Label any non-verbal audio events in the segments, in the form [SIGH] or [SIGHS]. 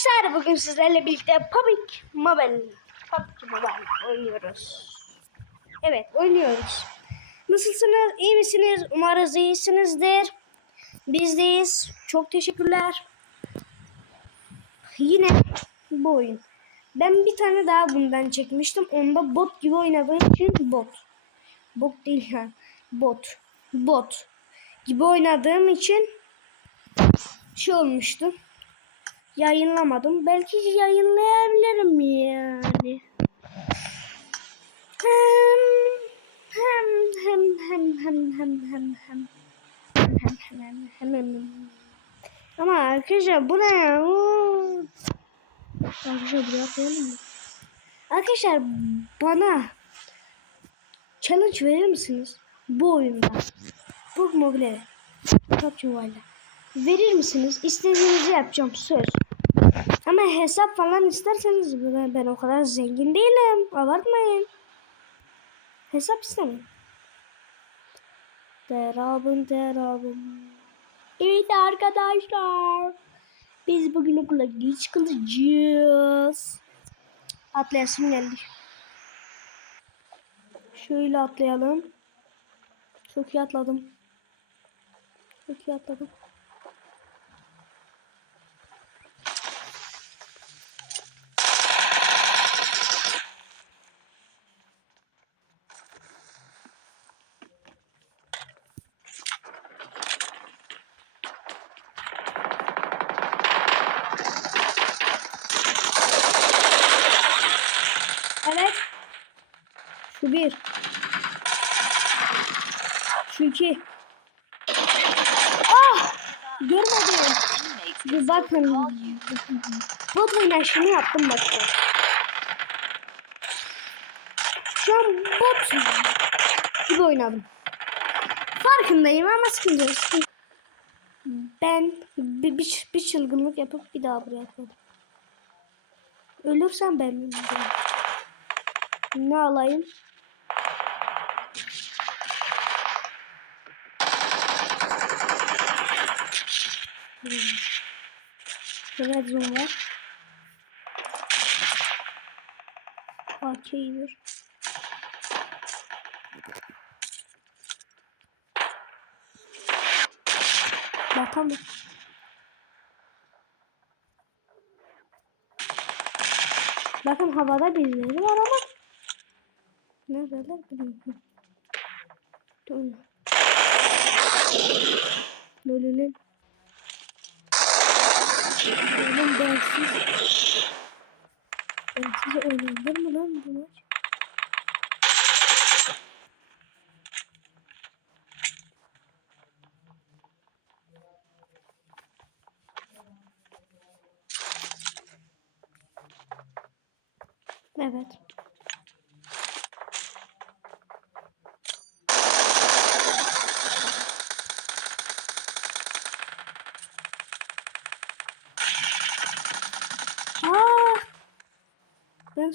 Arkadaşlar bugün sizlerle birlikte PUBG Mobile PUBG Mobile oynuyoruz. Evet oynuyoruz. Nasılsınız? İyi misiniz? Umarız iyisinizdir. Bizdeyiz. Çok teşekkürler. Yine bu oyun. Ben bir tane daha bundan çekmiştim. Onda bot gibi oynadığım için bot. Bot değil ya. Bot. Bot gibi oynadığım için şey olmuştu yayınlamadım. Belki yayınlayabilirim yani. Hem hem hem hem hem hem hem hem hem hem hem hem ama arkadaşlar bu ne ya? Arkadaşlar buraya koyalım mı? Arkadaşlar bana challenge verir misiniz? Bu oyunda. Bu mobile. PUBG Mobile'de. Verir misiniz? İstediğinizi yapacağım söz. Ama hesap falan isterseniz ben, ben o kadar zengin değilim. Abartmayın. Hesap istemiyorum. Derabın derabın. Evet arkadaşlar. Biz bugün okula geç kalacağız. Atlayasım geldi. Şöyle atlayalım. Çok iyi atladım. Çok iyi atladım. Evet. Şu bir. Şu iki. Ah! Görmedim. Bir bakın. Bot oynayışını yaptım başta. Şu an bot gibi oynadım. Farkındayım ama sıkıntı yok. Ben bir, bir, bir çılgınlık yapıp bir daha buraya koydum. Ölürsem ben bilmiyorum. Ne alayım? Hmm. Red zone var. AK. Bakalım. Bakın havada birileri var ama neredeler bilmiyorum. Dur. Lololol. Oğlum bensiz. Bensiz oynanır mı lan bu maç? Evet.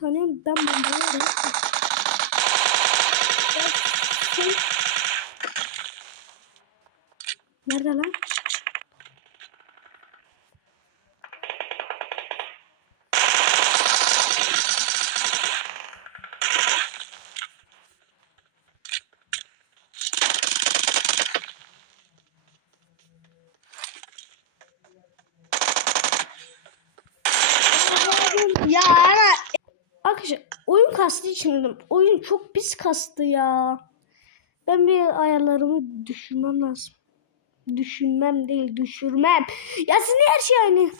saniye ben bombayı şey- Nerede lan? Dedim. Oyun çok pis kastı ya. Ben bir ayarlarımı düşürmem lazım. Düşünmem değil düşürmem. Ya sizin her şey aynı.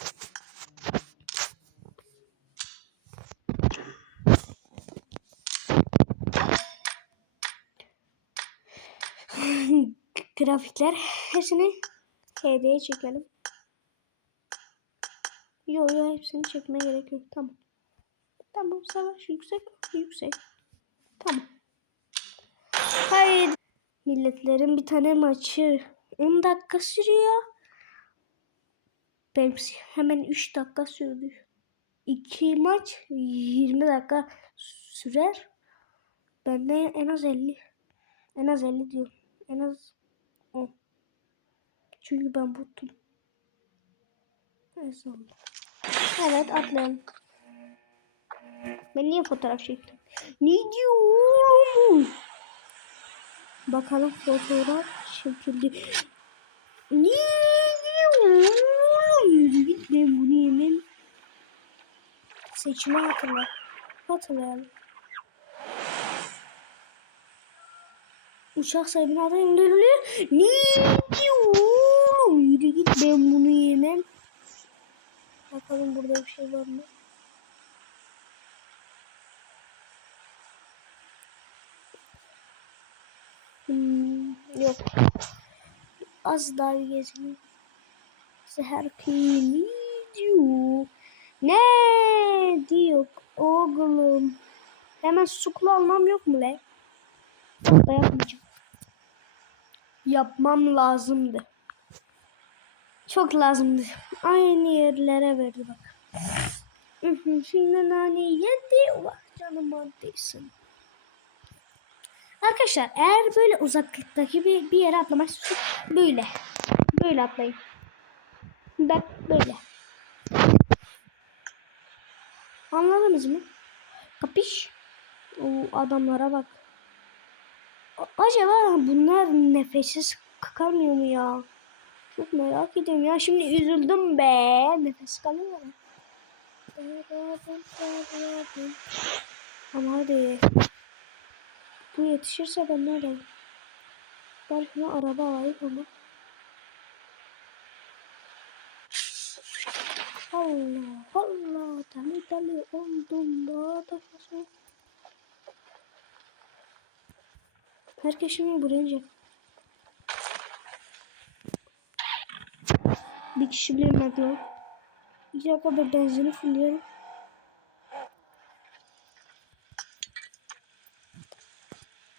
[SIGHS] Grafikler hepsini HD'ye çekelim. Yo yo hepsini çekmeye gerek yok. Tamam. Tamam savaş yüksek yüksek. Tamam. Hayır. Milletlerin bir tane maçı 10 dakika sürüyor. Benim hemen 3 dakika sürdü. 2 maç 20 dakika sürer. Bende en az 50. En az 50 diyorum. En az 10. Çünkü ben. En sonunda. Evet atlayalım. Ben niye fotoğraf çektim? Ne diyor oğlum? Bakalım fotoğraf çekildi. Ne diyor oğlum? Ben bunu yemem. Seçimi hatırla. Hatırlayalım. Uçak sahibine adı indiriliyor. Ne diyor oğlum? Yürü git ben bunu yemem. Bakalım burada bir şey var mı? Hmm, yok. Az daha bir gezelim. Seher kıyım diyor. Ne diyor oğlum? Hemen suklu almam yok mu le? Da yapmayacağım. Yapmam lazımdı. Çok lazımdı. Aynı yerlere verdi bak. Şimdi nane yedi. Bak canıma değsin. Arkadaşlar eğer böyle uzaklıktaki bir, bir yere atlamak istiyorsanız böyle. Böyle atlayın. Bak böyle. Anladınız mı? Kapış. O adamlara bak. Acaba bunlar nefessiz kalmıyor mu ya? Çok merak ediyorum ya. Şimdi üzüldüm be. Nefes kalmıyor mu? Ama hadi. Bu yetişirse ben nereden? Ben şuna araba alayım ama. Allah Allah. Deli deli oldum da. Herkes şimdi buraya inecek. Bir kişi bile lan. Bir dakika ben benzini fulluyorum.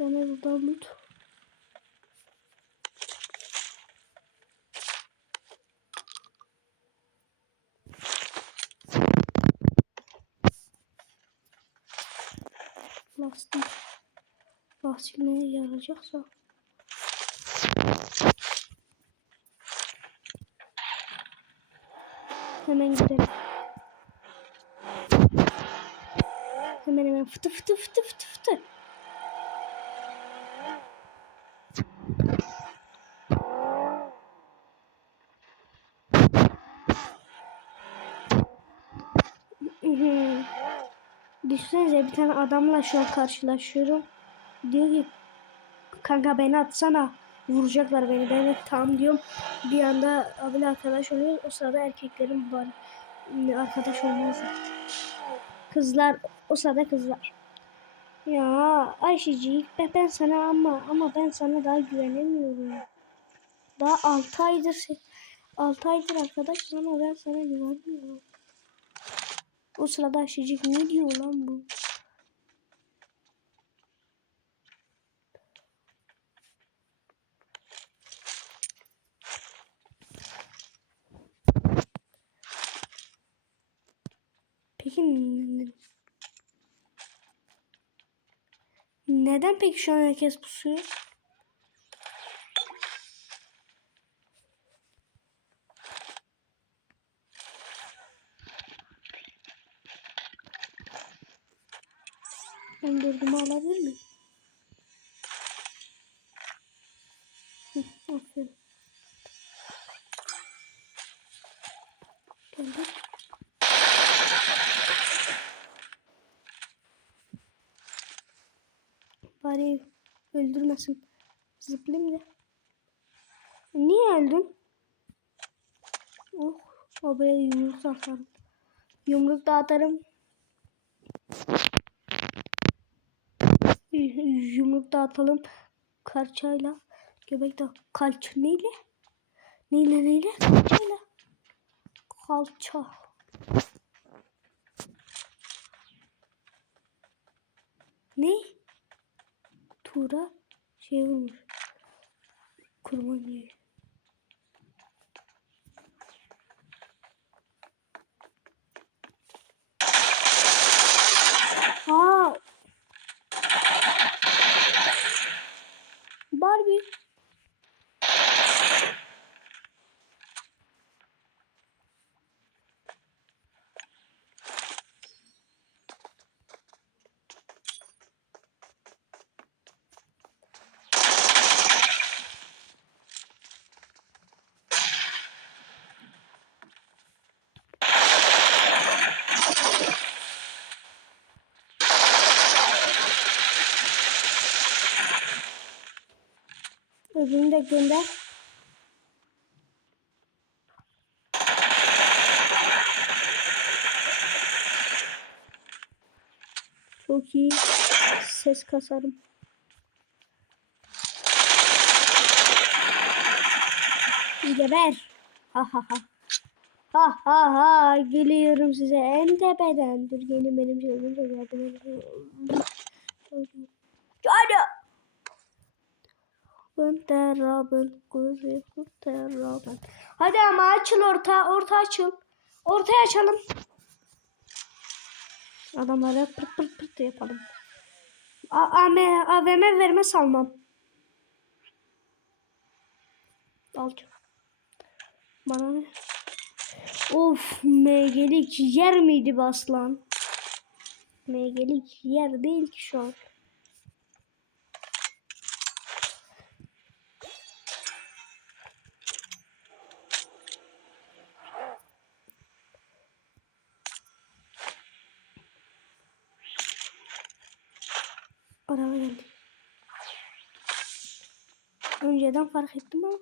Bana buradan loot. Lastik. Lastik neye yarayacaksa. Hemen gidelim. Hemen bir tane adamla şu an karşılaşıyorum. Diyor ki kanka beni atsana. Vuracaklar beni. Ben de tamam diyorum. Bir anda abiyle arkadaş oluyor. O sırada erkeklerin var. Arkadaş olmaz. Kızlar o sırada kızlar. Ya Ayşecik ben, ben sana ama ama ben sana daha güvenemiyorum. Daha 6 aydır 6 aydır arkadaşız ama ben sana güvenmiyorum. O sırada Ayşecik ne diyor lan bu? Neden peki şu an herkes pusuyor? Bari öldürmesin. Zıplayayım da. Niye öldün? Oh, o böyle yumruk atarım. Yumruk da atarım. Yumruk da atalım. Karçayla. Göbek de kalça neyle? Neyle neyle? Kalçayla. Kalça. Ne? Tura şey olmuş. Kurban gibi. Aa. Barbie. Öbürünü de gönder. Çok iyi. Ses kasarım. Geber. Ha ha ha. Ha ha ha. Geliyorum size en tepeden. Dur gelin benim canım da yardım edin. Hadi. Unterabel, kuzi, unterabel. Hadi ama açıl orta, orta açıl. Ortaya açalım. Adamlara pırt pırt pırt yapalım. A AM, AVM verme salmam. Al. Bana ne? Of MG'lik yer miydi be aslan? MG'lik yer değil ki şu an. Araba geldi. Önceden fark ettim ama.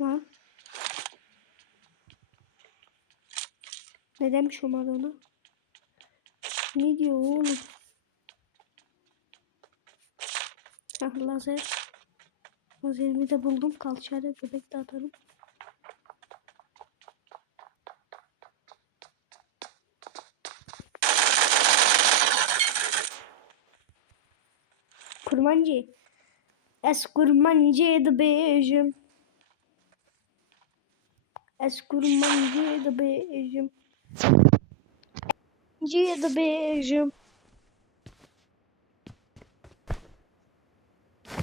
Lan. Nedenmiş o Madonna? Ne diyor oğlum? Ah lazer. Lazerimi de buldum. Kalçayla göbek de atarım. Kurmancı. Es kurmancı da bejim. Es kurmancı da bejim. Kurmancı da bejim.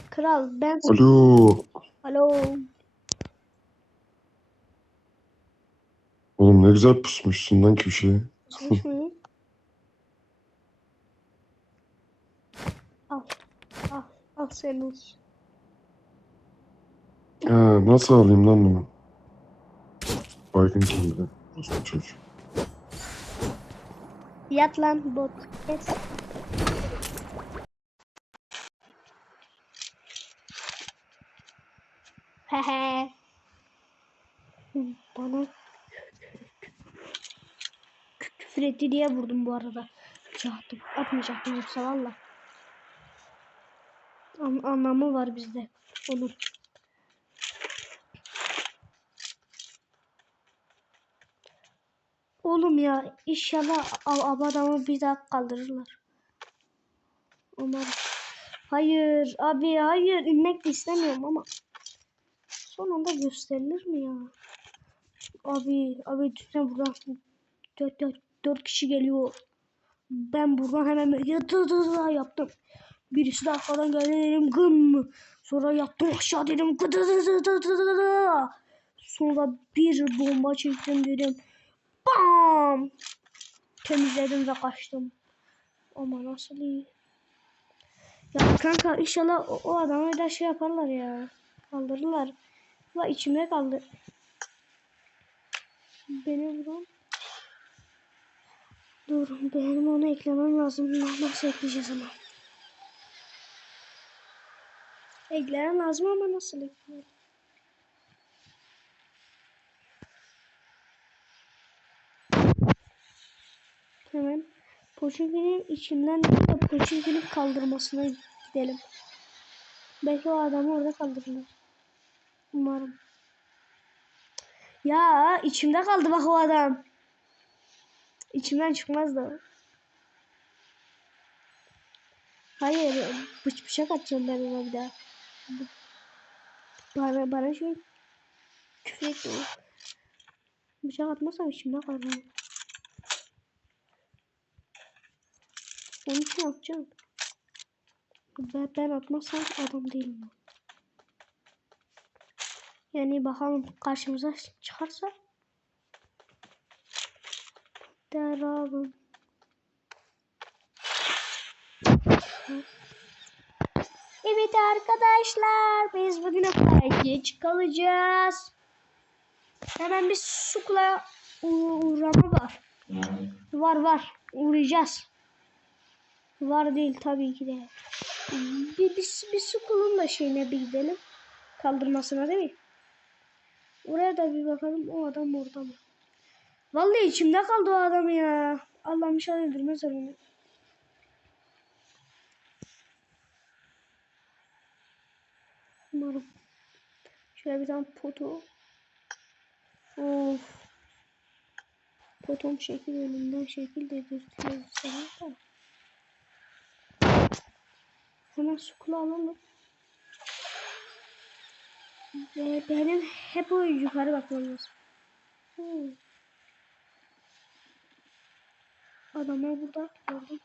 Kral ben Alo. Alo. Oğlum ne güzel pusmuşsun lan köşeye. Susmuş muyum? [LAUGHS] al. Al. Al sen olsun. Ha, nasıl alayım lan bunu? Baygın kimdi? Nasıl çocuk? Yat lan bot. Kes. Hehe. Bana küfür etti diye vurdum bu arada. Bıçaktım. Atmayacaktım yoksa valla. An anlamı var bizde. Onun. Oğlum ya inşallah adamı bir daha kaldırırlar. Umarım. Hayır abi hayır inmek de istemiyorum ama sonunda gösterilir mi ya? Abi abi lütfen buradan dört, dört, dört kişi geliyor. Ben buradan hemen böyle dı dı dı yaptım. Birisi de arkadan geldi dedim gım. Sonra yattım aşağı dedim. Sonra bir bomba çektim dedim. Bam! Temizledim ve kaçtım. Ama nasıl iyi. Ya kanka inşallah o, o adamı da şey yaparlar ya. Kaldırırlar. La içimde kaldı. Beni vuran. Dur benim onu eklemem lazım. Nasıl ekleyeceğiz ama. Eklemem lazım ama nasıl ekleyeceğim? Hemen Poçinki'nin içinden değil kaldırmasına gidelim. Belki o adamı orada kaldırırlar. Umarım. Ya içimde kaldı bak o adam. İçimden çıkmaz da. Hayır, bıç bıçak atacağım ben ona bir daha. Bana, bana şu küfür etme. Bıçak atmazsam içimde kalır. Onun için atacağım. Ben, ben atmazsam adam değilim. Yani bakalım karşımıza çıkarsa. Derabım. Evet arkadaşlar biz bugün okula geç kalacağız. Hemen bir sukla uğrama var. Var var uğrayacağız. Var değil tabii ki de. Bir, bir, bir sukulun da şeyine bir gidelim. Kaldırmasına değil mi? Oraya da bir bakalım o adam orada mı? Vallahi içimde kaldı o adam ya. Allah'ım inşallah öldürmezler onu. Umarım. Şöyle bir tane foto. Of. Potom şekil önünden şekil dedirtiyor sana da. Hemen sukula alalım. Ve benim hep o yukarı bakmam lazım. Hmm. Adamlar burada gördüm.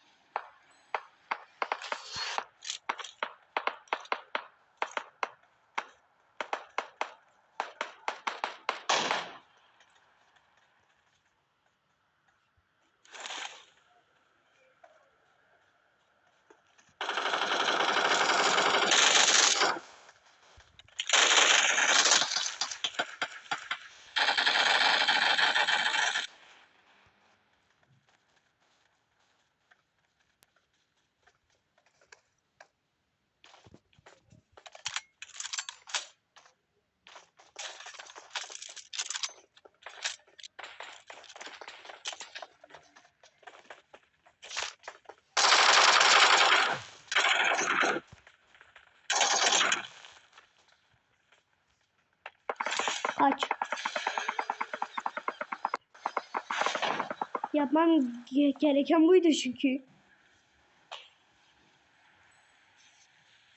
Yapmam ge- gereken buydu çünkü.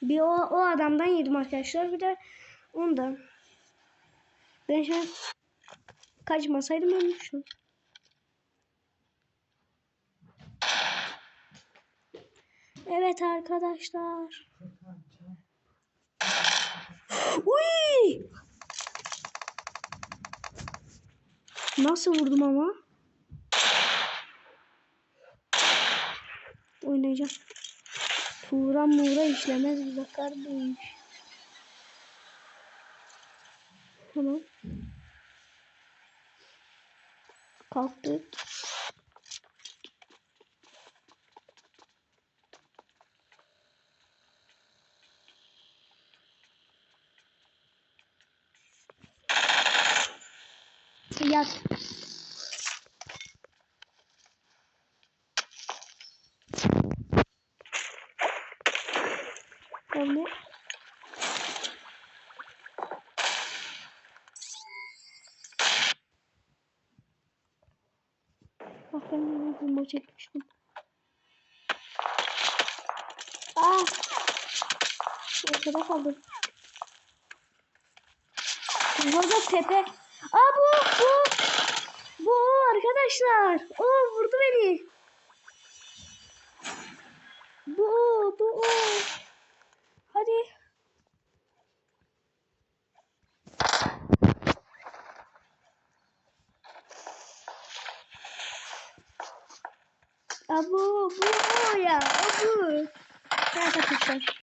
Bir o, o adamdan yedim arkadaşlar. Bir de ondan. Ben şu kaçmasaydım ölmüşüm. Evet arkadaşlar. Uy! Nasıl vurdum ama? Oynayacağım. Tuğra muğra işlemez bize kardeş. Tamam. Kalktık. Yat. Oldu. Bak ben yine bomba çekmiştim. Aa! Ortada kaldım. Burada tepe. Aa bu bu. Bu arkadaşlar. O vurdu beni. Bu bu. Hadi. Aa, bu o ya. O bu. Evet arkadaşlar.